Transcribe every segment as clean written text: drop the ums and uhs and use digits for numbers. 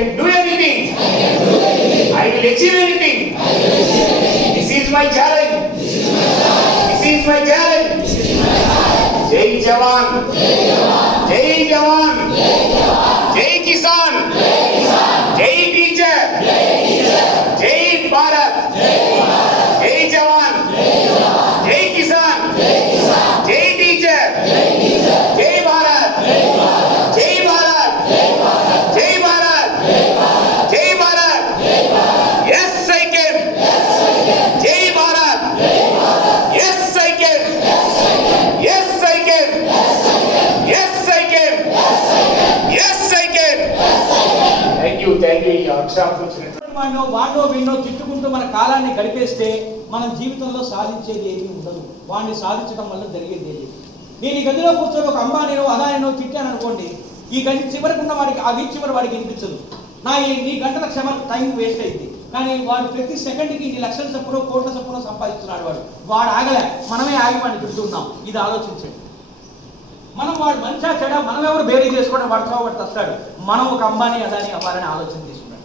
can do anything. I will achieve anything. This is my challenge. This is my challenge. Jai Jawan. Jai Jawan. Jai Kisan. Jai teacher. Jai Bharat. Jai Jawan. Jai Kisan. Jai teacher. Jai Bharat. Jai Bharat. Jai Bharat. Jai Bharat. Yes, I can. Jai Bharat. Yes, I can. Yes, I can. Yes, I can. Yes, I can. Thank you, అక్షరాలు. వాడినో వీడినో తిట్టుకుంటూ మన కాలాన్ని గడిపేస్తే మనం జీవితంలో సాధించేది ఏమీ ఉండదు. వాడిని సాధించడం వల్ల జరిగేది ఏది. నేను ఈ గదిలో కూర్చొని ఒక అంబానీనో అదానినో తిట్టాను అనుకోండి, ఈ గది చివరకున్న వాడికి ఆ వీధి చివరి వాడికి వినిపించదు. నీ గంటల టైం వేస్ట్ అయింది. కానీ వాడు ప్రతి సెకండ్కి నీ లక్షల చప్పుడో కోట్ల చప్పుడో సంపాదిస్తున్నాడు. వాడు ఆగలే, మనమే ఆగి వాడిని తింటున్నాం. ఇది ఆలోచించండి. మనం వాడు మంచిగా చెడ మనం ఎవరు బేరీ చేసుకోవడం వాడు వస్తాడు. మనం ఒక అంబానీ అదాని అవ్వాలని ఆలోచన తీసుకున్నాడు.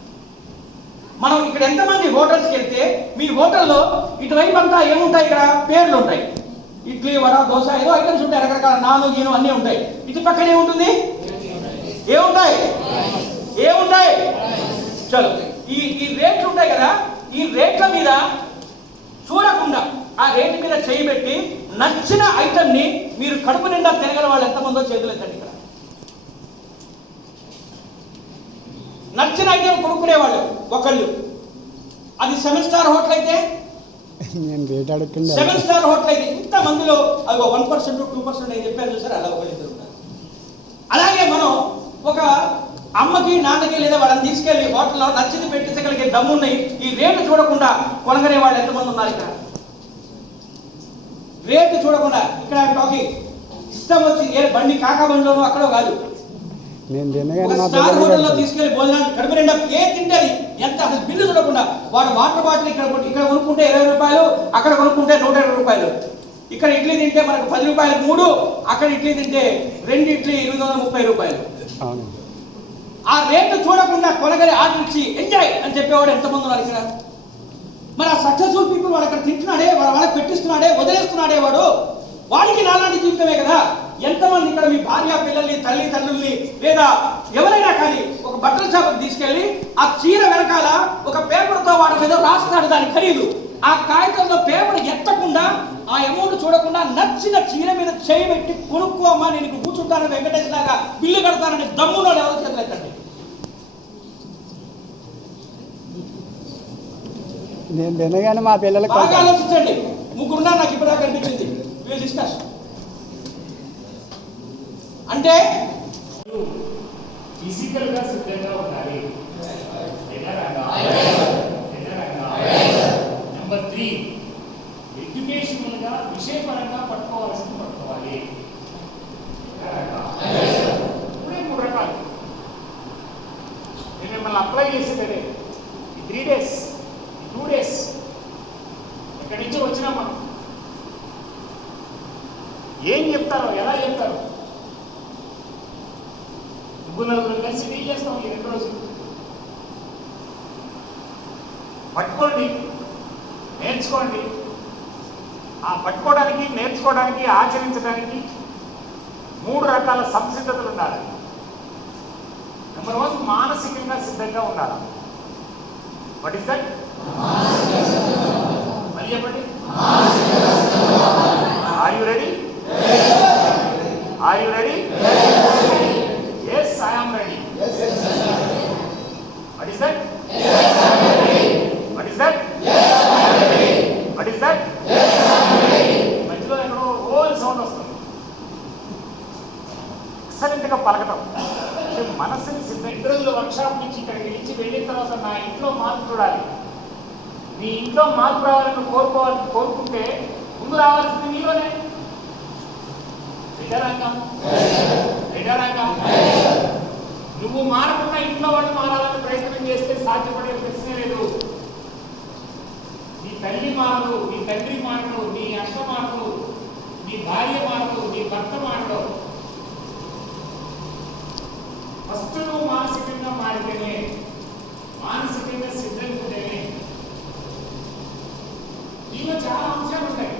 మనం ఇక్కడ ఎంతమంది హోటల్స్కి వెళ్తే మీ హోటల్లో ఇటువైపు అంతా ఏముంటాయి? ఇక్కడ పేర్లు ఉంటాయి. ఇడ్లీ, వడ, దోశ ఏదో ఐటమ్స్ ఉంటాయి, రకరకాల నాను గీను అన్నీ ఉంటాయి. ఇటు పక్కన ఏముంటుంది? ఏముంటాయి? చలో, ఈ రేట్లు ఉంటాయి కదా, ఈ రేట్ల మీద చూడకుండా ఆ రేటు మీద చేయబెట్టి నచ్చిన ఐటమ్ని మీరు కడుపు నిండా తినగల వాళ్ళు ఎంతమందో చేతులు ఎత్తండి. ఇక్కడ నచ్చిన ఐటమ్ కొనుక్కునేవాళ్ళు ఒకళ్ళు. అది 7 స్టార్ హోటల్ అయితే 7 స్టార్ హోటల్ అయితే ఇంత మందిలో అది 1% 2% అని చెప్పారు చూసారు, అలా ఒకళ్ళు ఉంటారు. అలాగే మనం ఒక అమ్మకి నాన్నకి లేదా వాళ్ళని తీసుకెళ్లి హోటల్లో నచ్చింది పెట్టించగలిగే దమ్మున్నాయి. ఈ రేటు చూడకుండా కొనగనే వాళ్ళు ఎంతమంది ఉన్నారు? ఇక్కడ రేటు చూడకుండా ఇక్కడ టాకింగ్ ఇష్టం వచ్చి ఏ బండి కాకా బండిలోనూ అక్కడో కాదు, స్టార్ హోటల్లో తీసుకెళ్లి భోజనాన్ని కడుపు నిండా ఏ తింటది ఎంత అసలు బిల్లు చూడకుండా వాడు వాటర్ బాటిల్ ఇక్కడ కొనుక్కుంటే 20 రూపాయలు, అక్కడ కొనుక్కుంటే 120 రూపాయలు. ఇక్కడ ఇడ్లీ తింటే మనకు 10 రూపాయలు 3, అక్కడ ఇడ్లీ తింటే 2 ఇడ్లీ 830 రూపాయలు. ఆ రేటు చూడకుండా కొనగలి ఆర్డర్ ఇచ్చి ఎంజాయ్ అని చెప్పేవాడు ఎంతమంది ఉన్నారు ఇక్కడ? మరి ఆ సక్సెస్ఫుల్ పీపుల్ వాడు అక్కడ తింటున్నాడే, వాళ్ళకి పెట్టిస్తున్నాడే, వదిలేస్తున్నాడే, వాడికి నాలాంటి జీవితమే కదా. ఎంతమంది ఇక్కడ మీ భార్య పిల్లల్ని తల్లిదండ్రుల్ని లేదా ఎవరైనా కానీ ఒక బట్టల షాపుకి తీసుకెళ్లి ఆ చీర వెనకాల ఒక పేపర్తో వాడి మీద రాస్తాడు దాని ఖరీదు. ఆ కాగితంలో పేపర్ ఎత్తకుండా ఆ అమౌంట్ చూడకుండా నచ్చిన చీర మీద చేయబెట్టి కొనుక్కోమ్మా నేను కూర్చుంటాను వెంకటేష్ లాగా బిల్లు కడతానని దమ్ములో ఎవరు చేతులు ఎత్తండి. నేను వినగానే మా పిల్లలకు బాగా ఆలోచించండి. ముగ్గురున్నా నాకు ఇప్పుడు కనిపించింది. వీళ్ళు డిస్కషన్ అంటే ఫిజికల్ గా సిద్ధంగా ఉండాలి. నెంబర్ 3 ఎడ్యుకేషనల్ గా విషయపరంగా పట్టుకోవాలి. ఇప్పుడే 3 రకాలు నేను మిమ్మల్ని అప్లై చేసేదే. ఈ 3 days 2 days ఇక్కడి నుంచి వచ్చినా మనం ఏం చెప్తారో ఎలా చెప్తారో నలుగురు కలిసి డీల్ చేస్తాం. ఈ 2 రోజులు పట్టుకోండి, నేర్చుకోండి. ఆ పట్టుకోవడానికి, నేర్చుకోవడానికి, ఆచరించడానికి 3 రకాల సంసిద్ధతలు ఉండాలి. నెంబర్ 1 మానసికంగా సిద్ధంగా ఉండాలి. What is that? మళ్ళీ చెప్పండి. Are you ready? Are you ready? Yes, I am ready. What is that? Yes, I am ready. What is that? Yes, I am ready. What is that? Yes, I am ready. మధ్యలో ఎక్కడో whole sound వస్తుంది. ఎక్సలెంట్గా పలకటం అంటే మనసుని సిద్ధం. 2 రోజుల workshop నుంచి ఇక్కడికి నుంచి వెళ్ళిన తర్వాత నా ఇంట్లో మార్పు చూడాలి. నీ ఇంట్లో మార్పు రావాలని కోరుకుంటే ముందు రావాల్సింది నీలోనే. నువ్వు మారకుండా ఇంట్లో వాళ్ళు మారాలని ప్రయత్నం చేస్తే సాధ్యపడే ప్రశ్నే లేదు. నీ తల్లి మారదు, నీ తండ్రి మారడు, నీ అక్క మారదు, నీ భార్య మారదు, నీ భర్త మారడు. ఫస్ట్ నువ్వు మానసికంగా మారితేనే మానసికంగా సిద్ధంగా ఉంటేనే దీనిలో చాలా అంశాలు ఉంటాయి.